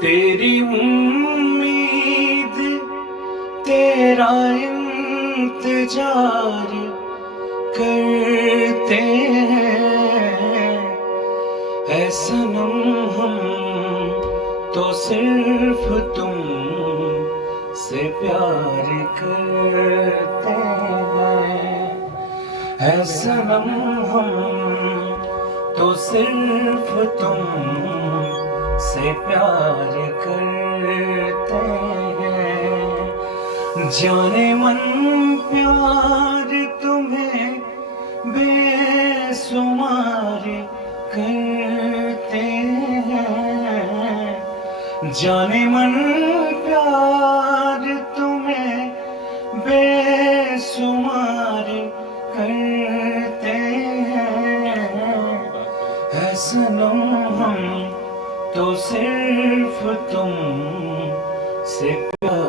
तेरी उम्मीद तेरा इंतजार करते हैं। ऐ सनम हम तो सिर्फ तुम से प्यार करते हैं। ऐ सनम हम तो सिर्फ तुम से प्यार करते हैं। जाने मन प्यार तुम्हें बेसुमार करते हैं। जाने मन प्यार तुम्हें बेसुमार करते हैं। ऐ सनम हम तो सिर्फ तुम से प्यार